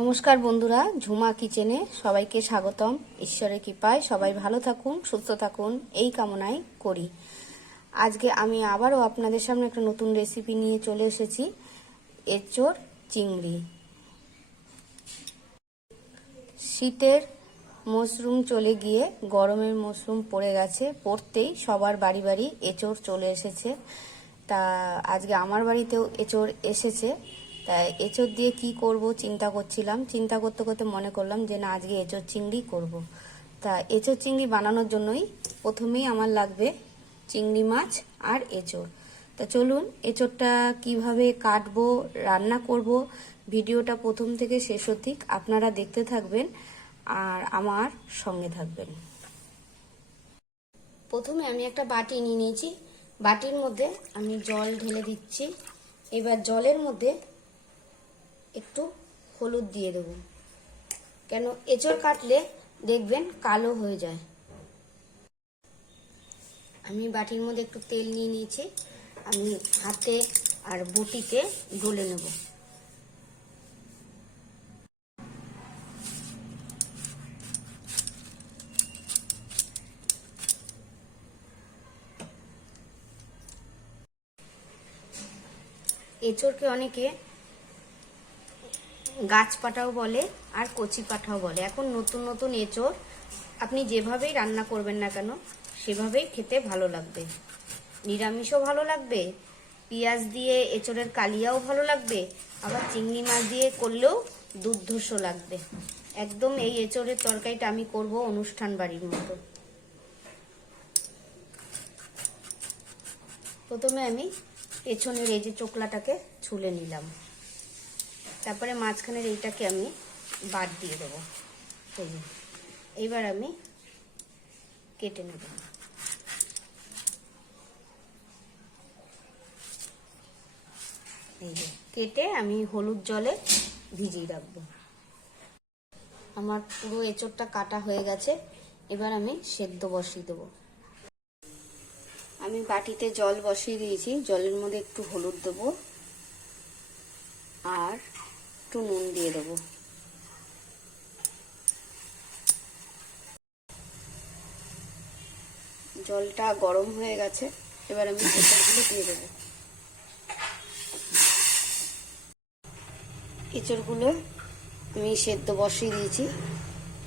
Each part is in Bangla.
নমস্কার বন্ধুরা, ঝুমা কিচেনে সবাইকে স্বাগতম। ঈশ্বরের কৃপায় সবাই ভালো থাকুন, সুস্থ থাকুন, এই কামনাই করি। আজকে আমি আবারও আপনাদের সামনে একটা নতুন রেসিপি নিয়ে চলে এসেছি, এঁচোড় চিংড়ি। শীতের মরশুম চলে গিয়ে গরমের মরশুম পড়ে গেছে, পড়তেই সবার বাড়ি বাড়ি এঁচোড় চলে এসেছে। তা আজকে আমার বাড়িতেও এঁচোড় এসেছে। তাই এঁচোড় দিয়ে কি করব চিন্তা করছিলাম। চিন্তা করতে করতে মনে করলাম যে না, আজকে এঁচোড় চিংড়ি করব। তা এঁচোড় চিংড়ি বানানোর জন্যই প্রথমেই আমার লাগবে চিংড়ি মাছ আর এঁচোড়। তা চলুন এঁচোড়টা কিভাবে কাটবো, রান্না করব, ভিডিওটা প্রথম থেকে শেষ অবধি আপনারা দেখতে থাকবেন আর আমার সঙ্গে থাকবেন। প্রথমে আমি একটা বাটি নিয়ে নিয়েছি। বাটির মধ্যে আমি জল ঢেলে দিচ্ছি। এবার জলের মধ্যে একটু হলুদ দিয়ে দেব, কেন এঁচোড় কাটলে দেখবেন কালো হয়ে যায়। আমি বাটির মধ্যে একটু তেল নিয়ে নিয়েছি। আমি হাতে আর বটিতে ডলে নেব। এঁচোড়কে অনেকে গাছ পাটাও বলে আর কচি পাঠাও বলে। এখন নতুন নতুন এঁচোড় আপনি যেভাবেই রান্না করবেন না কেন সেভাবেই খেতে ভালো লাগবে। নিরামিষও ভালো লাগবে, পেঁয়াজ দিয়ে এঁচোড়ের কালিয়াও ভালো লাগবে, আবার চিংড়ি মাছ দিয়ে করলেও দুর্ধর্ষ লাগবে। একদম এই এঁচোড়ের তরকারিটা আমি করব অনুষ্ঠান বাড়ির মতো। প্রথমে আমি পেছনের এই যে চোকলাটাকে ছুলে নিলাম, তারপরে মাঝখানের এইটাকে আমি বাদ দিয়ে দেবো। এইবার আমি কেটে নেব। এই যে কেটে আমি হলুদ জলে ভিজিয়ে রাখবো। আমার পুরো এঁচোড়টা কাটা হয়ে গেছে। এবার আমি সেদ্ধ বসিয়ে দেবো। আমি বাটিতে জল বসিয়ে দিয়েছি। জলের মধ্যে একটু হলুদ দেবো আর একটু নুন দিয়ে দেবো। জলটা গরম হয়ে গেছে। এবার আমি এঁচোড়গুলো দিয়ে দেবো। এঁচোড়গুলো আমি সেদ্ধ বসিয়ে দিয়েছি।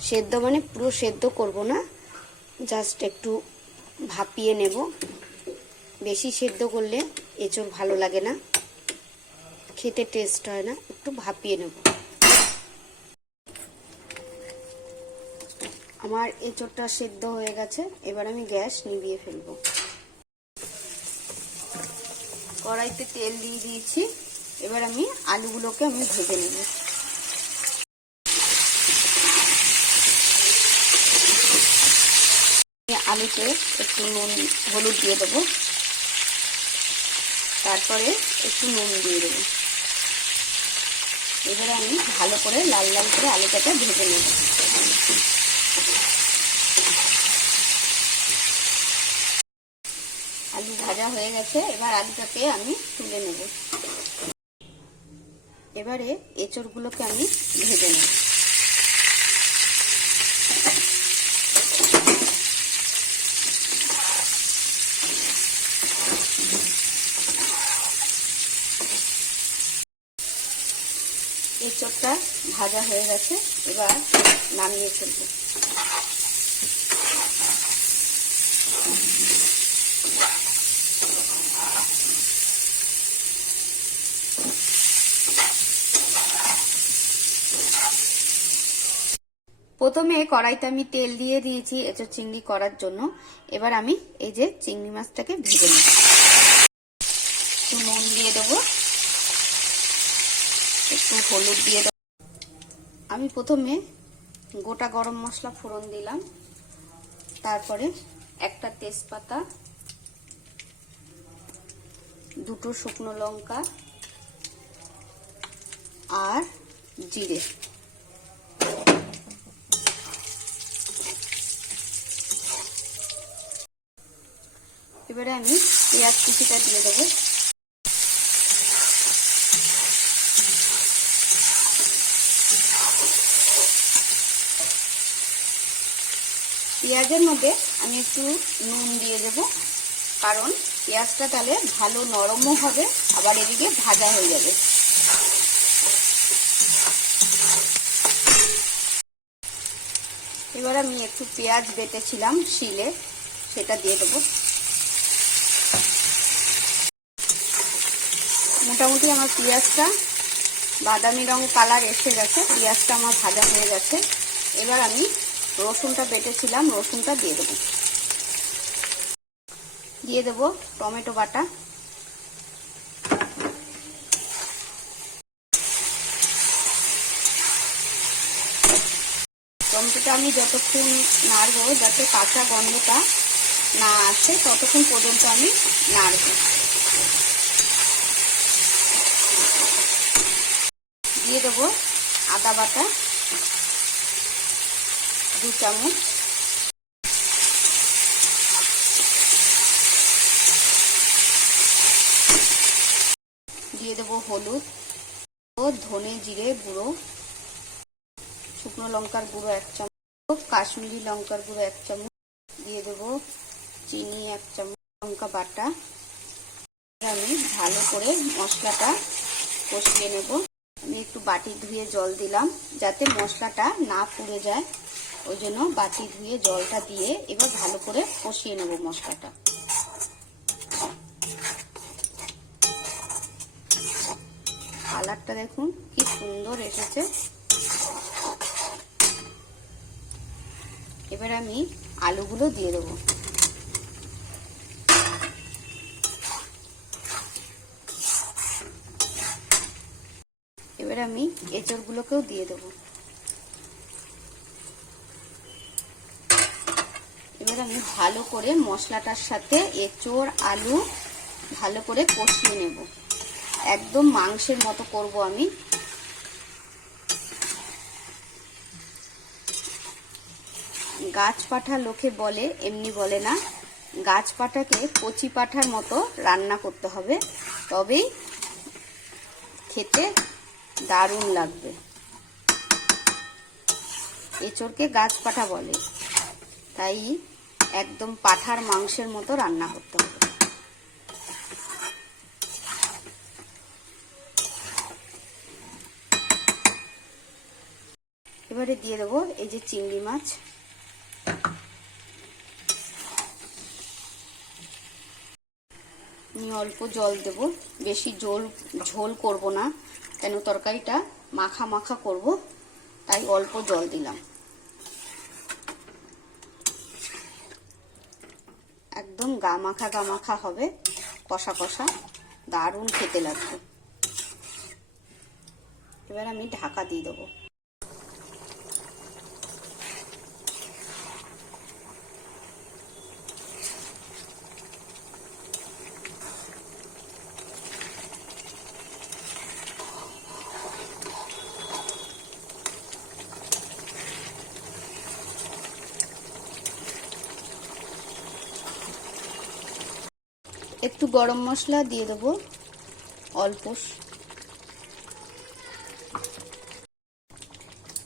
সেদ্ধ মানে পুরো সেদ্ধ করব না, জাস্ট একটু ভাপিয়ে নেব। বেশি সেদ্ধ করলে এঁচোড় ভালো লাগে না, খেতে টেস্ট হয় না। একটু ভাপিয়ে নেব। আমার এঁচোড়টা সেদ্ধ হয়ে গেছে। এবার আমি গ্যাস নিভিয়ে ফেলবো। কড়াইতে তেল দিয়ে দিয়েছি। এবার আমি আলুগুলোকে ভেজে নেব। আলুতে একটু নুন হলুদ দিয়ে দেবো, তারপরে একটু নুন দিয়ে দেবো। এবারে আমি ভালো করে লাল লাল করে আলুটাকে ভেজে নেব। আলু ভাজা হয়ে গেছে। এবার আলুটাকে আমি তুলে নেব। এবারে এঁচোড়গুলোকে আমি ভেজে নেব। এঁচোড়টা ভাজা হয়ে গেছে। এবার নামিয়ে ফেলবো। প্রথমে কড়াইতে আমি তেল দিয়ে দিয়েছি এঁচোড় চিংড়ি করার জন্য। এবার আমি এই যে চিংড়ি মাছটাকে ভেজে নেব। একটু নুন দিয়ে দেবো, একটু হলুদ দিয়ে দেবো। আমি প্রথমে গোটা গরম মশলা ফোড়ন দিলাম, তারপরে একটা তেজপাতা, দুটো শুকনো লঙ্কা আর জিরে। এবারে আমি পেঁয়াজ কুচিটা দিয়ে দেবো। পেঁয়াজের মধ্যে আমি একটু নুন দিয়ে দেব, কারণ পেঁয়াজটা তাহলে ভালো নরমও হবে, আবার এদিকে ভাজা হয়ে যাবে। এবার আমি একটু পেঁয়াজ বেটেছিলাম শিলে, সেটা দিয়ে দেবো। মোটামুটি আমার পেঁয়াজটা বাদামি রং কালার এসে গেছে, পেঁয়াজটা আমার ভাজা হয়ে গেছে। এবার আমি রসুনটা বেটেছিলাম, রসুনটা দিয়ে দেবো। দিয়ে দেবো টমেটো বাটা, টমেটোটা আমি যতক্ষণ নাড়বো যাতে কাঁচা গন্ধটা না আসে ততক্ষণ পর্যন্ত আমি নাড়বো। দিয়ে দেবো আদা বাটা 2 চামচ, দিয়ে দেবো হলুদ ও ধনে জিরে গুঁড়ো, শুকনো লঙ্কার গুঁড়ো 1 চামচ, কাশ্মীরি লঙ্কার গুঁড়ো 1 চামচ, দিয়ে দেবো চিনি 1 চামচ, লঙ্কা বাটা। আমি ভালো করে মশলাটা কষিয়ে নেব। আমি একটু বাটি ধুয়ে জল দিলাম যাতে মশলাটা না পুড়ে যায়, ওই জন্য বাটি ধুয়ে জলটা দিয়ে এবার ভালো করে কষিয়ে নেব মশলাটা। কালারটা দেখুন কি সুন্দর এসেছে। এবার আমি আলুগুলো দিয়ে দেবো। এবার আমি এঁচড়গুলোকেও দিয়ে দেবো। এবার আমি ভালো করে মশলাটার সাথে এঁচড় আলু ভালো করে কষিয়ে নেব, একদম মাংসের মতো করব আমি। গাছ পাঠা লোকে বলে, এমনি বলে না, গাছ পাঠাকে কচি পাঠার মতো রান্না করতে হবে, তবেই খেতে দারুণ লাগবে। এঁচড়কে গাছ পাঠা বলে, তাই একদম পাঠার মাংসের মতো রান্না করতে হবে। এবারে দিয়ে দেবো এই যে চিংড়ি মাছ, আমি অল্প জল দেব, বেশি ঝোল করব না, কেন তরকারিটা মাখা মাখা করব, তাই অল্প জল দিলাম। একদম গা মাখা হবে, কষা কষা, দারুণ খেতে লাগবে। এবার আমি ঢাকা দিয়ে দেবো। একটু গরম মশলা দিয়ে দেবো অল্প।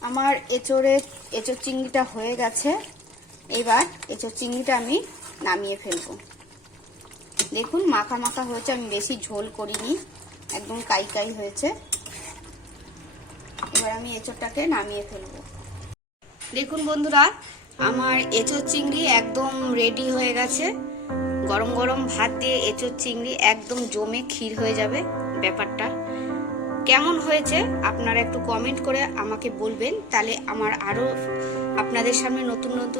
আমার এঁচড় চিংড়িটা হয়ে গেছে। এবার এঁচড় চিংড়িটা আমি নামিয়ে ফেলবো। দেখুন মাখা মাখা হয়েছে, আমি বেশি ঝোল করিনি, একদম কাই কাই হয়েছে। এবার আমি এঁচড়টাকে নামিয়ে ফেলবো। দেখুন বন্ধুরা, আমার এঁচড় চিংড়ি একদম রেডি হয়ে গেছে। গরম গরম ভাত দিয়ে এঁচড় চিংড়ি একদম জমে ক্ষীর হয়ে যাবে ব্যাপারটা। কেমন হয়েছে আপনারা একটু কমেন্ট করে আমাকে বলবেন, তাহলে আমার আরো আপনাদের সামনে নতুন নতুন